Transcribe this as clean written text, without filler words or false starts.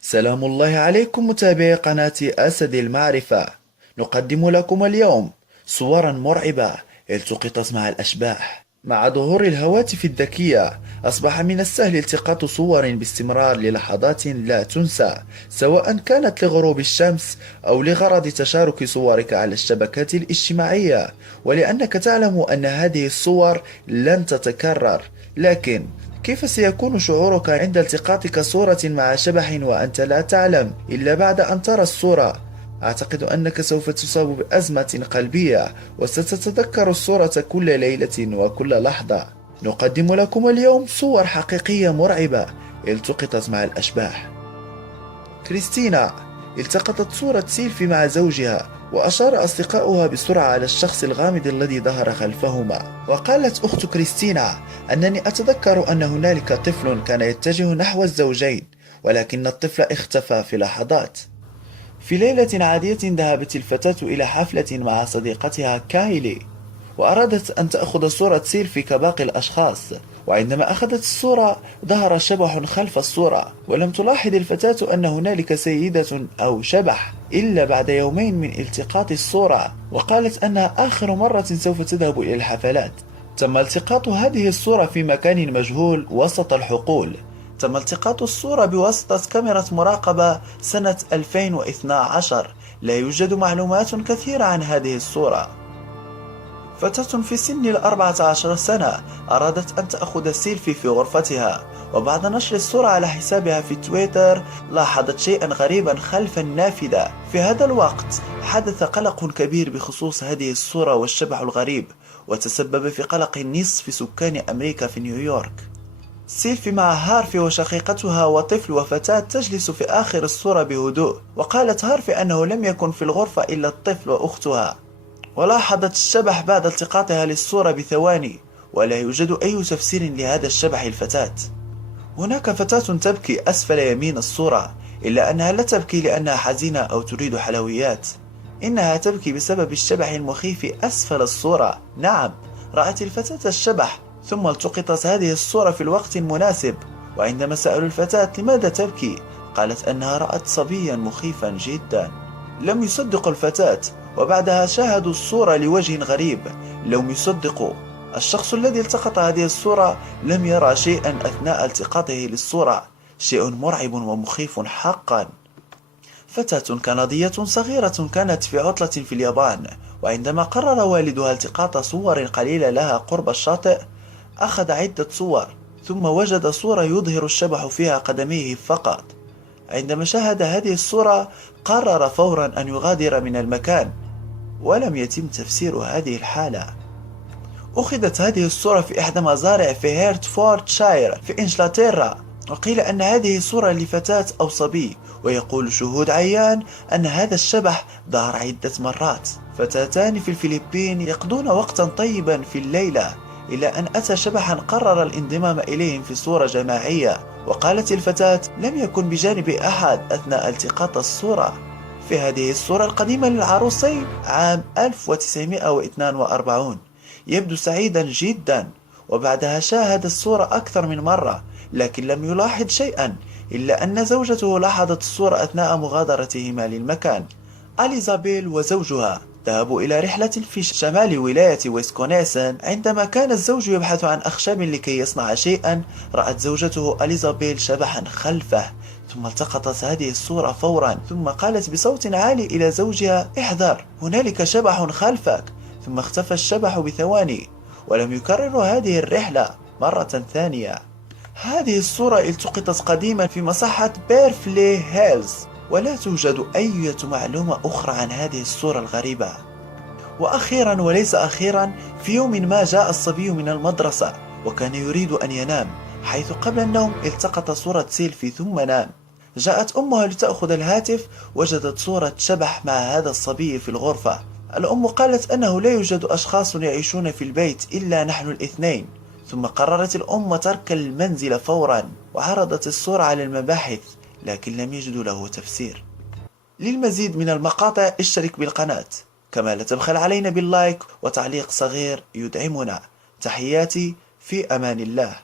سلام الله عليكم متابعي قناة أسد المعرفة. نقدم لكم اليوم صورا مرعبة التقطت مع الأشباح. مع ظهور الهواتف الذكية أصبح من السهل التقاط صور باستمرار للحظات لا تنسى، سواء كانت لغروب الشمس أو لغرض تشارك صورك على الشبكات الاجتماعية، ولأنك تعلم أن هذه الصور لن تتكرر. لكن كيف سيكون شعورك عند التقاطك صورة مع شبح وأنت لا تعلم إلا بعد أن ترى الصورة؟ أعتقد أنك سوف تصاب بأزمة قلبية وستتذكر الصورة كل ليلة وكل لحظة. نقدم لكم اليوم صور حقيقية مرعبة التقطت مع الأشباح. كريستينا التقطت صورة سيلفي مع زوجها، وأشار أصدقاؤها بسرعة على الشخص الغامض الذي ظهر خلفهما. وقالت أخت كريستينا: أنني أتذكر أن هنالك طفل كان يتجه نحو الزوجين، ولكن الطفل اختفى في لحظات. في ليلة عادية ذهبت الفتاة إلى حفلة مع صديقتها كايلي، وأرادت أن تأخذ صورة سيلفي كباقي الأشخاص. وعندما أخذت الصورة ظهر شبح خلف الصورة، ولم تلاحظ الفتاة أن هنالك سيدة أو شبح إلا بعد يومين من التقاط الصورة، وقالت أنها آخر مرة سوف تذهب إلى الحفلات. تم التقاط هذه الصورة في مكان مجهول وسط الحقول. تم التقاط الصورة بواسطة كاميرا مراقبة سنة 2012. لا يوجد معلومات كثيرة عن هذه الصورة. فتاة في سن 14 سنة أرادت أن تأخذ سيلفي في غرفتها، وبعد نشر الصورة على حسابها في تويتر لاحظت شيئا غريبا خلف النافذة. في هذا الوقت حدث قلق كبير بخصوص هذه الصورة والشبح الغريب، وتسبب في قلق نصف سكان أمريكا في نيويورك. سيلفي مع هارفي وشقيقتها وطفل وفتاة تجلس في آخر الصورة بهدوء، وقالت هارفي أنه لم يكن في الغرفة إلا الطفل وأختها. ولاحظت الشبح بعد التقاطها للصورة بثواني، ولا يوجد أي تفسير لهذا الشبح الفتاة. هناك فتاة تبكي أسفل يمين الصورة، إلا أنها لا تبكي لأنها حزينة أو تريد حلويات، إنها تبكي بسبب الشبح المخيف أسفل الصورة. نعم، رأت الفتاة الشبح، ثم التقطت هذه الصورة في الوقت المناسب. وعندما سألوا الفتاة لماذا تبكي، قالت أنها رأت صبيا مخيفا جدا. لم يصدقوا الفتاة، وبعدها شاهدوا الصورة لوجه غريب. لم يصدقوا. الشخص الذي التقط هذه الصورة لم يرى شيئا أثناء التقاطه للصورة، شيء مرعب ومخيف حقا. فتاة كندية صغيرة كانت في عطلة في اليابان، وعندما قرر والدها التقاط صور قليلة لها قرب الشاطئ، أخذ عدة صور، ثم وجد صورة يظهر الشبح فيها قدميه فقط. عندما شاهد هذه الصورة قرر فورا أن يغادر من المكان، ولم يتم تفسير هذه الحالة. أخذت هذه الصورة في إحدى مزارع في هيرتفوردشاير في إنجلترا، وقيل أن هذه صورة لفتاة أو صبي، ويقول شهود عيان أن هذا الشبح ظهر عدة مرات. فتاتان في الفلبين يقضون وقتا طيبا في الليلة، إلا أن أتى شبحا قرر الانضمام إليهم في صورة جماعية. وقالت الفتاة: لم يكن بجانب أحد أثناء التقاط الصورة. في هذه الصورة القديمة للعروسين عام 1942 يبدو سعيدا جدا، وبعدها شاهد الصورة أكثر من مرة، لكن لم يلاحظ شيئا، إلا أن زوجته لاحظت الصورة أثناء مغادرتهما للمكان. أليزابيل وزوجها ذهبوا إلى رحلة في شمال ولاية ويسكونسن. عندما كان الزوج يبحث عن أخشاب لكي يصنع شيئا، رأت زوجته أليزابيل شبحا خلفه، ثم التقطت هذه الصورة فورا، ثم قالت بصوت عالي إلى زوجها: احذر، هنالك شبح خلفك. ثم اختفى الشبح بثواني، ولم يكرر هذه الرحلة مرة ثانية. هذه الصورة التقطت قديما في مصحة بيرفلي هيلز، ولا توجد أي معلومة أخرى عن هذه الصورة الغريبة. وأخيرا وليس أخيرا، في يوم ما جاء الصبي من المدرسة وكان يريد أن ينام، حيث قبل النوم التقط صورة سيلفي ثم نام. جاءت أمها لتأخذ الهاتف، وجدت صورة شبح مع هذا الصبي في الغرفة. الأم قالت أنه لا يوجد أشخاص يعيشون في البيت إلا نحن الاثنين. ثم قررت الأم ترك المنزل فورا، وعرضت الصورة على المباحث، لكن لم يجدوا له تفسير. للمزيد من المقاطع اشترك بالقناة، كما لا تبخل علينا باللايك وتعليق صغير يدعمنا. تحياتي، في أمان الله.